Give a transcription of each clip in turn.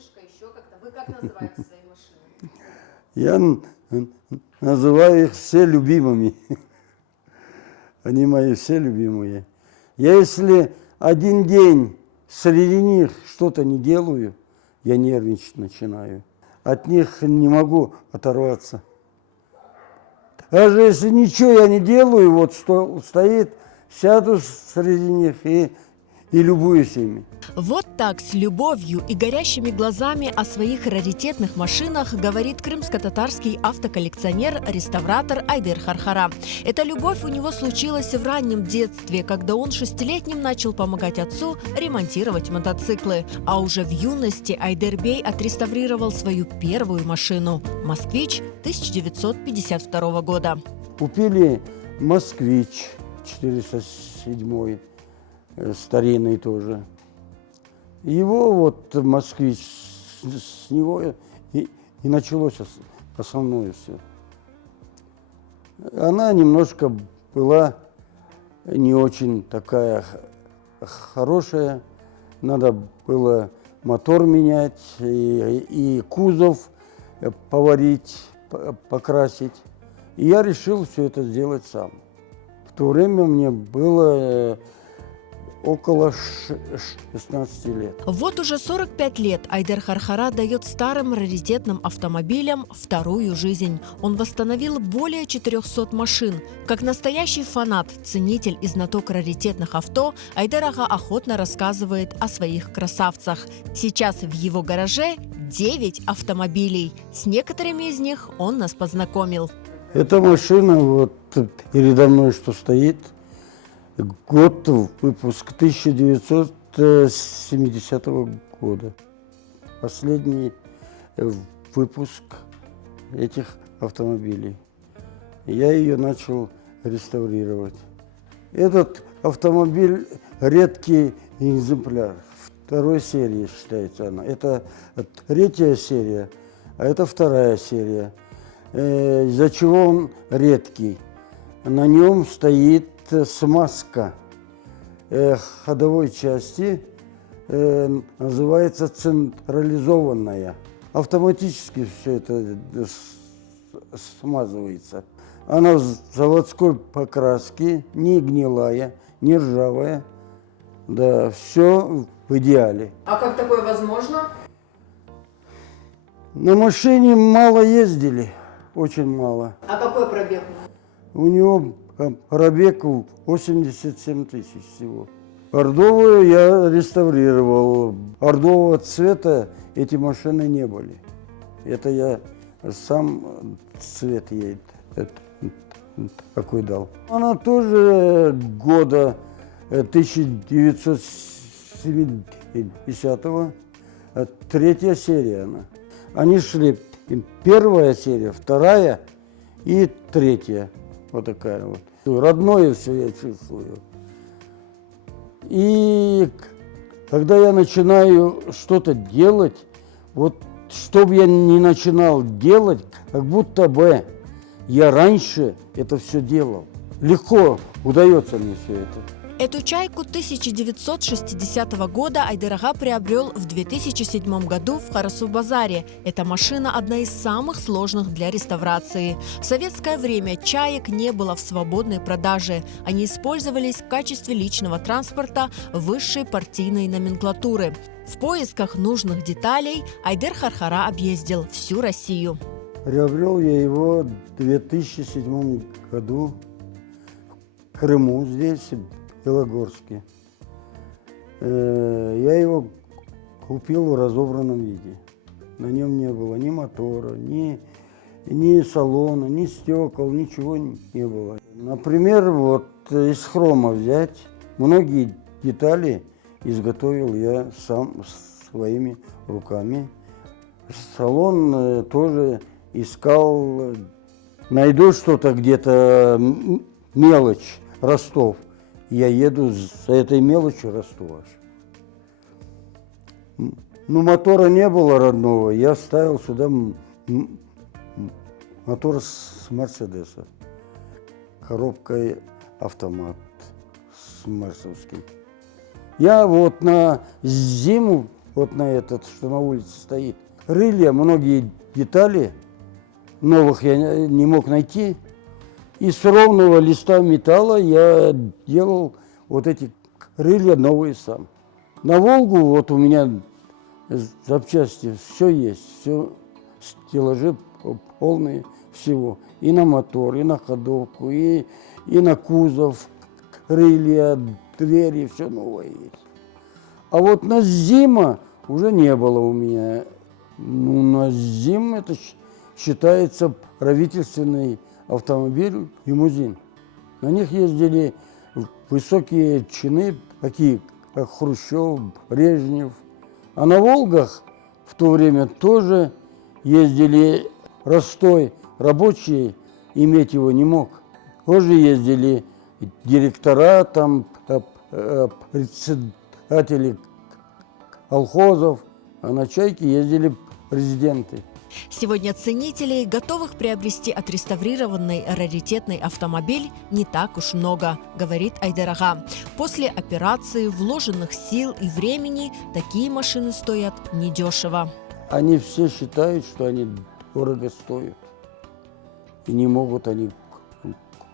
малышка, еще как-то. Вы как называете свои машины? Я называю их все любимыми. Они мои все любимые. Я если один день среди них что-то не делаю, я нервничать начинаю. От них не могу оторваться. Даже если ничего я не делаю, вот что стоит, сяду среди них и любуюсь ими. Вот так с любовью и горящими глазами о своих раритетных машинах говорит крымско-татарский автоколлекционер-реставратор Айдер Хархара. Эта любовь у него случилась в раннем детстве, когда он 6-летним начал помогать отцу ремонтировать мотоциклы. А уже в юности Айдербей отреставрировал свою первую машину – «Москвич» 1952 года. Купили «Москвич» 407, старинный тоже. Его вот «Москвич», с него и началось основное все. Она немножко была не очень такая хорошая. Надо было мотор менять, и кузов поварить, покрасить. И я решил все это сделать сам. В то время мне было около 16 лет. Вот уже 45 лет Айдер Хархара дает старым раритетным автомобилям вторую жизнь. Он восстановил более 400 машин. Как настоящий фанат, ценитель и знаток раритетных авто, Айдер Ага охотно рассказывает о своих красавцах. Сейчас в его гараже 9 автомобилей. С некоторыми из них он нас познакомил. Эта машина вот передо мной, что стоит, год выпуска 1970 года. Последний выпуск этих автомобилей. Я ее начал реставрировать. Этот автомобиль редкий экземпляр. Второй серии считается она. Это третья серия, а это вторая серия. Из-за чего он редкий? На нем стоит смазка ходовой части, называется централизованная. Автоматически все это смазывается. Она в заводской покраске, не гнилая, не ржавая. Да, все в идеале. А как такое возможно? На машине мало ездили, очень мало. А какой пробег? У него пробег 87 тысяч всего. Бордовую я реставрировал. Бордового цвета эти машины не были. Это я сам цвет ей такой дал. Она тоже года 1970-го. Третья серия она. Они шли первая серия, вторая и третья. Вот такая вот. Родное все я чувствую. И когда я начинаю что-то делать, вот что бы я ни начинал делать, как будто бы я раньше это все делал. Легко удается мне все это. Эту чайку 1960 года Айдер Ага приобрел в 2007 году в Харасу-базаре. Эта машина одна из самых сложных для реставрации. В советское время чаек не было в свободной продаже. Они использовались в качестве личного транспорта высшей партийной номенклатуры. В поисках нужных деталей Айдер Хархара объездил всю Россию. Приобрел я его в 2007 году в Крыму, здесь, в Белогорске. Я его купил в разобранном виде. На нем не было ни мотора, ни салона, ни стекол, ничего не было. Например, вот из хрома взять, многие детали изготовил я сам своими руками. Салон тоже искал, найду что-то где-то, мелочь, Ростов. Я еду за этой мелочью Ростов. Ну, мотора не было родного, я ставил сюда мотор с Мерседеса. Коробкой автомат с мерсовским. Я вот на зиму вот на этот, что на улице стоит. Крылья, многие детали новых я не мог найти. И с ровного листа металла я делал вот эти крылья новые сам. На Волгу вот у меня запчасти все есть, все стеллажи полные всего. И на мотор, и на ходовку, и на кузов, крылья, двери, все новое есть. А вот на зима уже не было у меня. Ну, на зим это считается правительственный автомобиль лимузин. На них ездили высокие чины, такие как Хрущев, Брежнев. А на Волгах в то время тоже ездили Ростой, рабочие, иметь его не мог. Тоже ездили директора, там, председатели колхозов, а на «Чайке» ездили президенты. Сегодня ценителей, готовых приобрести отреставрированный раритетный автомобиль, не так уж много, говорит Айдар-ага. После операции, вложенных сил и времени, такие машины стоят недешево. Они все считают, что они дорого стоят. И не могут они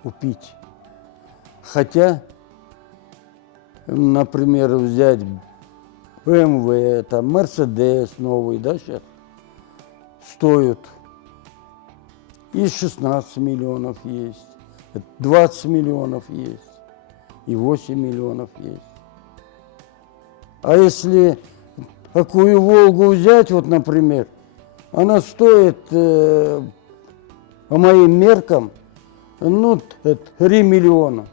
купить. Хотя, например, взять BMW, там, Mercedes новый, да, сейчас, стоят и 16 миллионов есть, 20 миллионов есть, и 8 миллионов есть. А если такую «Волгу» взять, вот, например, она стоит, по моим меркам, ну, 3 миллиона.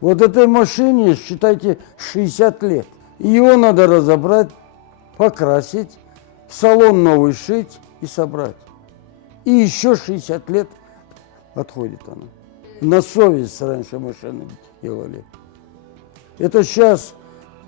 Вот этой машине, считайте, 60 лет. Ее надо разобрать, покрасить, салон новый шить и собрать. И еще 60 лет отходит она. На совесть раньше машины делали. Это сейчас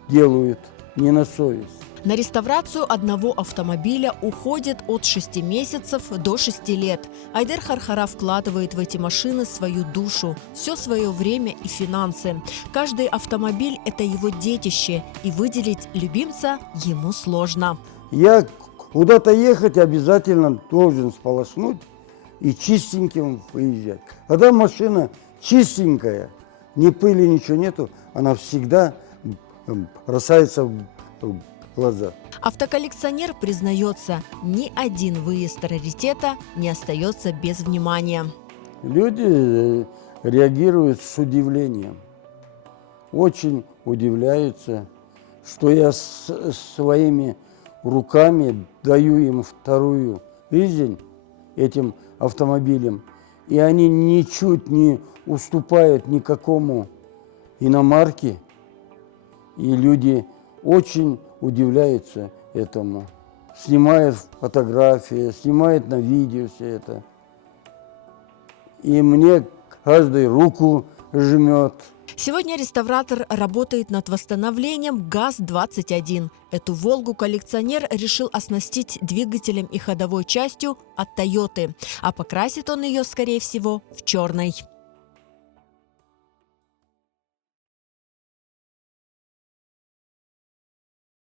делают не на совесть. На реставрацию одного автомобиля уходит от 6 месяцев до 6 лет. Айдар Хархара вкладывает в эти машины свою душу, все свое время и финансы. Каждый автомобиль – это его детище, и выделить любимца ему сложно. Я куда-то ехать обязательно должен сполоснуть и чистеньким выезжать. Когда машина чистенькая, ни пыли, ничего нету, она всегда бросается в глаза. Автоколлекционер признается, ни один выезд раритета не остается без внимания. Люди реагируют с удивлением. Очень удивляются, что я своими руками даю им вторую жизнь, этим автомобилям. И они ничуть не уступают никакому иномарке. И люди очень удивляются этому. Снимают фотографии, снимают на видео все это. И мне каждый руку жмет. Сегодня реставратор работает над восстановлением ГАЗ-21. Эту «Волгу» коллекционер решил оснастить двигателем и ходовой частью от «Тойоты». А покрасит он ее, скорее всего, в черный.